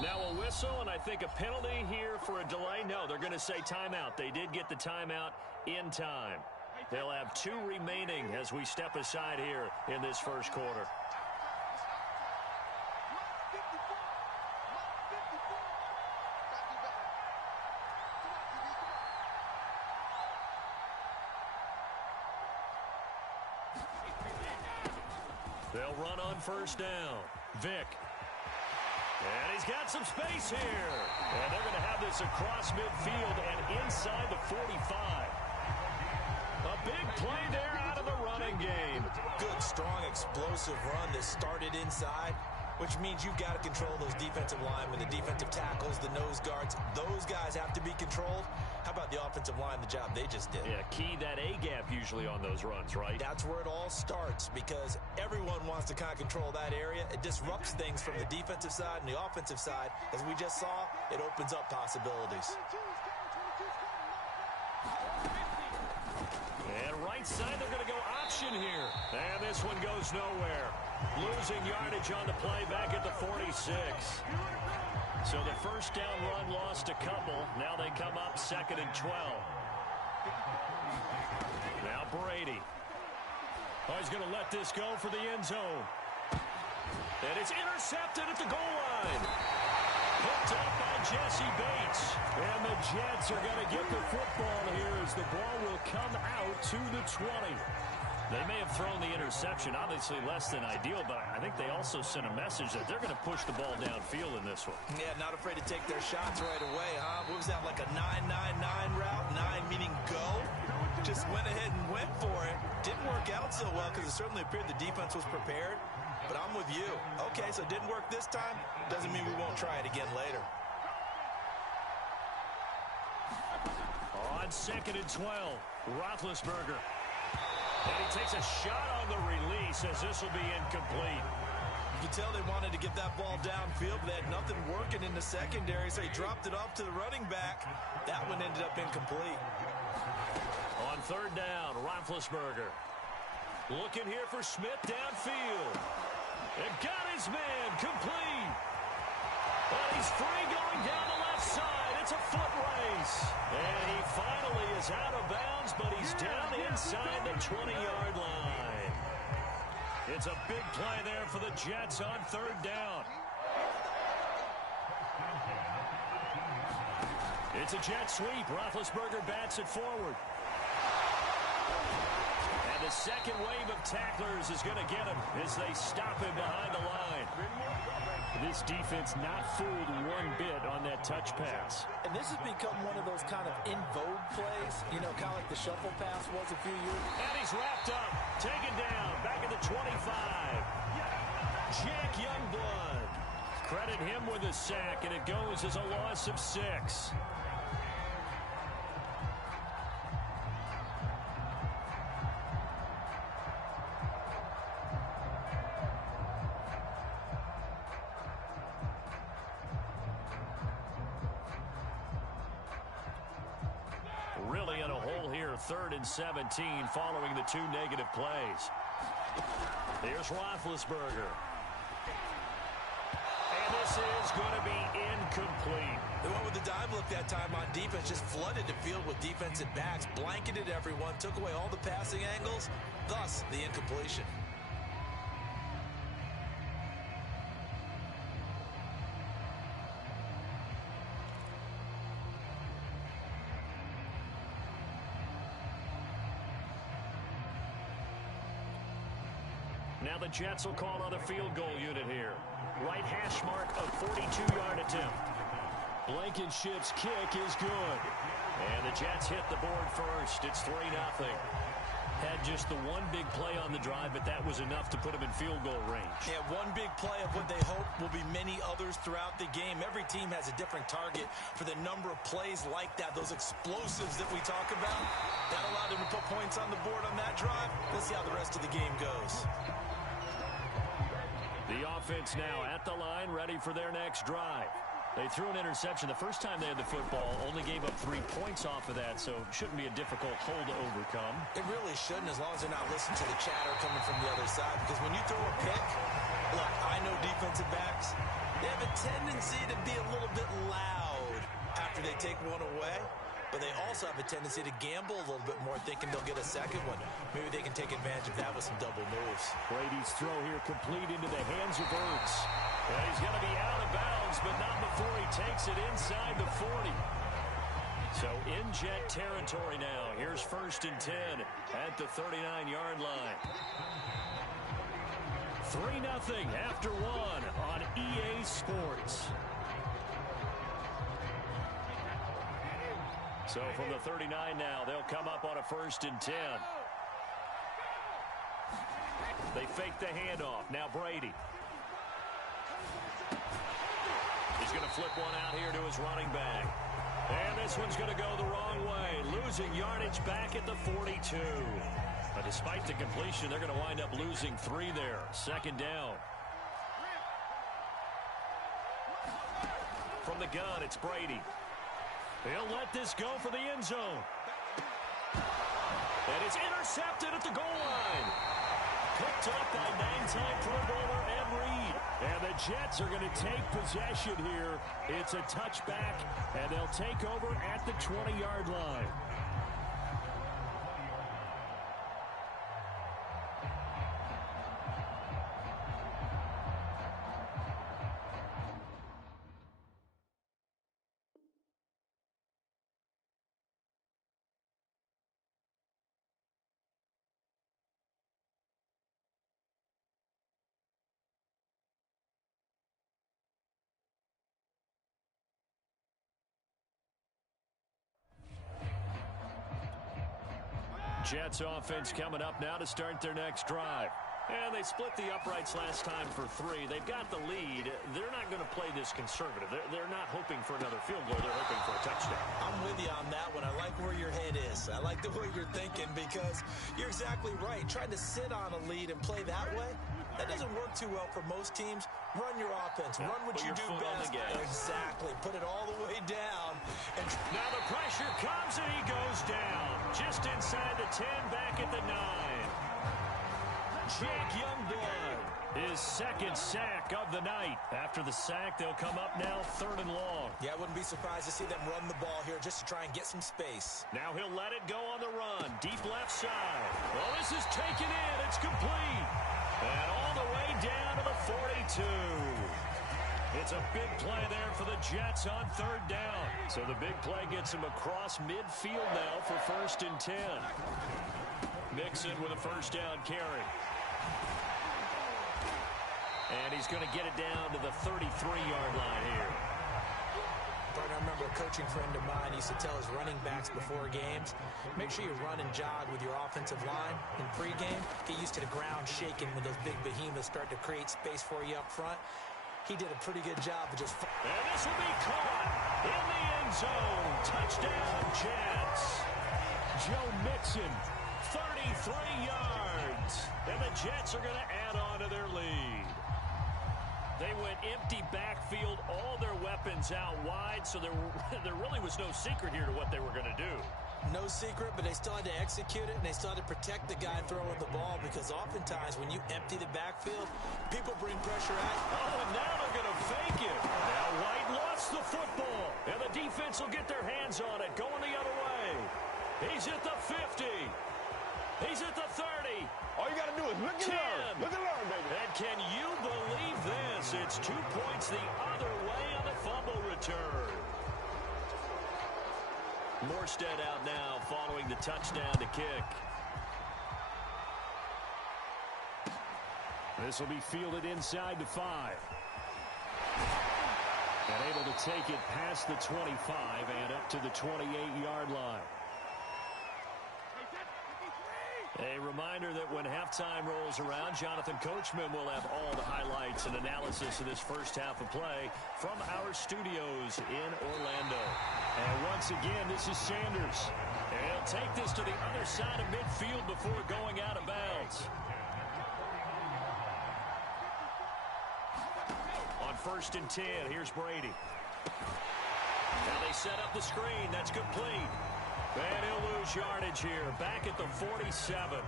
Now a whistle, and I think a penalty here for a delay. No, they're going to say timeout. They did get the timeout in time. They'll have 2 remaining as we step aside here in this first quarter. They'll run on first down. Vick. And he's got some space here. And they're going to have this across midfield and inside the 45. A big play there out of the running game. Good, strong, explosive run that started inside, which means you've got to control those defensive linemen, the defensive tackles, the nose guards. Those guys have to be controlled. How about the offensive line, the job they just did? Yeah, key that A-gap usually on those runs, right? That's where it all starts because everyone wants to kind of control that area. It disrupts things from the defensive side and the offensive side. As we just saw, it opens up possibilities. And right side, they're going to go option here. And this one goes nowhere. Losing yardage on the play back at the 46. So the first down run lost a couple. Now they come up 2nd and 12. Now Brady. Oh, he's going to let this go for the end zone. And it's intercepted at the goal line. Picked up by Jesse Bates. And the Jets are going to get the football here as the ball will come out to the 20. They may have thrown the interception, obviously less than ideal, but I think they also sent a message that they're going to push the ball downfield in this one. Yeah, not afraid to take their shots right away, huh? What was that, like a 9-9-9 route? 9 meaning go? Just went ahead and went for it. Didn't work out so well because it certainly appeared the defense was prepared. But I'm with you. Okay, so it didn't work this time. Doesn't mean we won't try it again later. On 2nd and 12, Roethlisberger. And he takes a shot on the release as this will be incomplete. You can tell they wanted to get that ball downfield, but they had nothing working in the secondary, so he dropped it off to the running back. That one ended up incomplete. On 3rd down, Roethlisberger. Looking here for Smith downfield. And got his man complete. And he's free going down the left side. It's a foot race. And he finally is out of bounds, but he's down inside the 20-yard line. It's a big play there for the Jets on 3rd down. It's a jet sweep. Roethlisberger bats it forward. And the second wave of tacklers is going to get him as they stop him behind the line. This defense not fooled one bit on that touch pass. And this has become one of those kind of in vogue plays, you know, kind of like the shuffle pass was a few years ago. And he's wrapped up, taken down, back at the 25. Jack Youngblood. Credit him with a sack, and it goes as a loss of 6. Really in a hole here, 3rd and 17 following the 2 negative plays. Here's Roethlisberger. And this is going to be incomplete. They went with the dime look that time on defense, just flooded the field with defensive backs, blanketed everyone, took away all the passing angles, thus the incompletion. Now the Jets will call on a field goal unit here. Right hash mark of 42-yard attempt. Blankenship's kick is good. And the Jets hit the board first. It's 3-0. Had just the one big play on the drive, but that was enough to put them in field goal range. Yeah, one big play of what they hope will be many others throughout the game. Every team has a different target for the number of plays like that, those explosives that we talk about. That allowed them to put points on the board on that drive. Let's see how the rest of the game goes. The offense now at the line, ready for their next drive. They threw an interception the first time they had the football, only gave up 3 points off of that, so it shouldn't be a difficult hole to overcome. It really shouldn't, as long as they're not listening to the chatter coming from the other side, because when you throw a pick, look, I know defensive backs, they have a tendency to be a little bit loud after they take one away, but they also have a tendency to gamble a little bit more, thinking they'll get a second one. Maybe they can take advantage of that with some double moves. Brady's throw here complete into the hands of Ertz. Yeah, he's going to be out of bounds, but not before he takes it inside the 40. So in Jet territory now. Here's 1st and 10 at the 39-yard line. 3-0 after 1 on EA Sports. So from the 39 now, they'll come up on a 1st and 10. They fake the handoff. Now Brady. He's going to flip one out here to his running back. And this one's going to go the wrong way. Losing yardage back at the 42. But despite the completion, they're going to wind up losing 3 there. 2nd down. From the gun, it's Brady. He'll let this go for the end zone. And it's intercepted at the goal line. Picked up by 9-time Pro Bowler Ed Reed. And the Jets are going to take possession here. It's a touchback, and they'll take over at the 20-yard line. Jets offense coming up now to start their next drive. And they split the uprights last time for 3. They've got the lead. They're not going to play this conservative. They're not hoping for another field goal. They're hoping for a touchdown. I'm with you on that one. I like where your head is. I like the way you're thinking, because you're exactly right. Trying to sit on a lead and play that way, that doesn't work too well for most teams. Run your offense. Run what you do best. Exactly. Put it all the way down. And now the pressure comes, and he goes down. Just inside the 10, back at the 9. Jack Youngblood, his 2nd sack of the night. After the sack, they'll come up now 3rd and long. Yeah, I wouldn't be surprised to see them run the ball here just to try and get some space. Now he'll let it go on the run. Deep left side. Well, this is taken in. It's complete. And all the way down to the 42. It's a big play there for the Jets on 3rd down. So the big play gets him across midfield now for 1st and 10. Mixon with a 1st down carry. And he's going to get it down to the 33-yard line here. I remember a coaching friend of mine used to tell his running backs before games, make sure you run and jog with your offensive line in pregame. Get used to the ground shaking when those big behemoths start to create space for you up front. He did a pretty good job of just... And this will be caught in the end zone. Touchdown, Jets. Joe Mixon, 33 yards. And the Jets are going to add on to their lead. They went empty backfield, all their weapons out wide, so there really was no secret here to what they were going to do. No secret, but they still had to execute it, and they still had to protect the guy throwing the ball, because oftentimes when you empty the backfield, people bring pressure at you. Oh, and now they're going to fake it. Now White lost the football, and the defense will get their hands on it, going the other way. He's at the 50. He's at the 30. All you got to do is look and learn. Look and learn, baby. And can you believe this? It's 2 points the other way on the fumble return. Morstead out now following the touchdown to kick. This will be fielded inside the 5. And able to take it past the 25 and up to the 28-yard line. A reminder that when halftime rolls around, Jonathan Coachman will have all the highlights and analysis of this first half of play from our studios in Orlando. And once again, this is Sanders. And he'll take this to the other side of midfield before going out of bounds. On 1st and 10, here's Brady. Now they set up the screen. That's complete. And he'll lose yardage here. Back at the 47.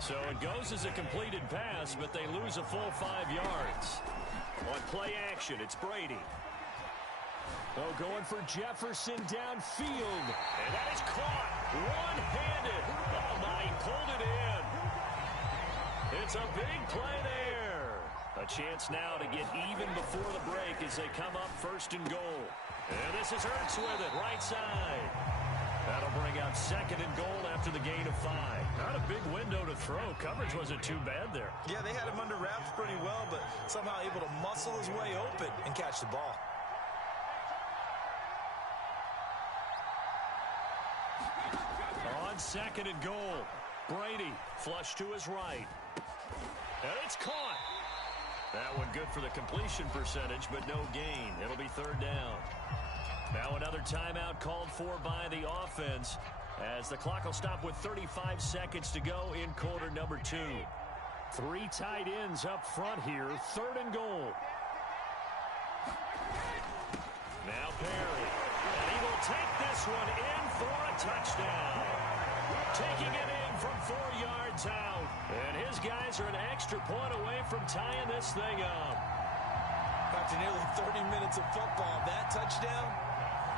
So it goes as a completed pass, but they lose a full 5 yards. On play action, it's Brady. Oh, going for Jefferson downfield. And that is caught one-handed. Oh, my, he pulled it in. It's a big play there. A chance now to get even before the break as they come up 1st and goal. And this is Hurts with it, right side. That'll bring up 2nd and goal after the gain of 5. Not a big window to throw. Coverage wasn't too bad there. Yeah, they had him under wraps pretty well, but somehow able to muscle his way open and catch the ball. On 2nd and goal, Brady flush to his right. And it's caught. That one good for the completion percentage, but no gain. It'll be 3rd down. Now another timeout called for by the offense as the clock will stop with 35 seconds to go in quarter number 2. 3 tight ends up front here, 3rd and goal. Now Perry, and he will take this one in for a touchdown. Taking it in from 4 yards out. And his guys are an extra point away from tying this thing up. After nearly 30 minutes of football, that touchdown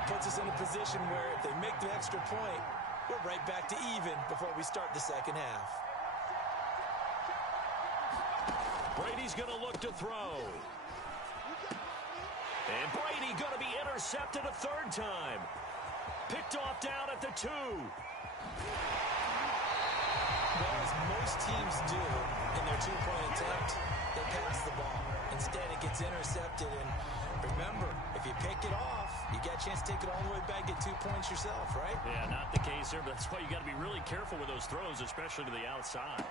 puts us in a position where if they make the extra point, we're right back to even before we start the 2nd half. Brady's going to look to throw. And Brady going to be intercepted a 3rd time. Picked off down at the 2. Well, as most teams do in their 2-point attempt, they pass the ball. Instead, it gets intercepted. And remember, if you pick it off, you got a chance to take it all the way back, get 2 points yourself, right? Yeah, not the case here, but that's why you got to be really careful with those throws, especially to the outside.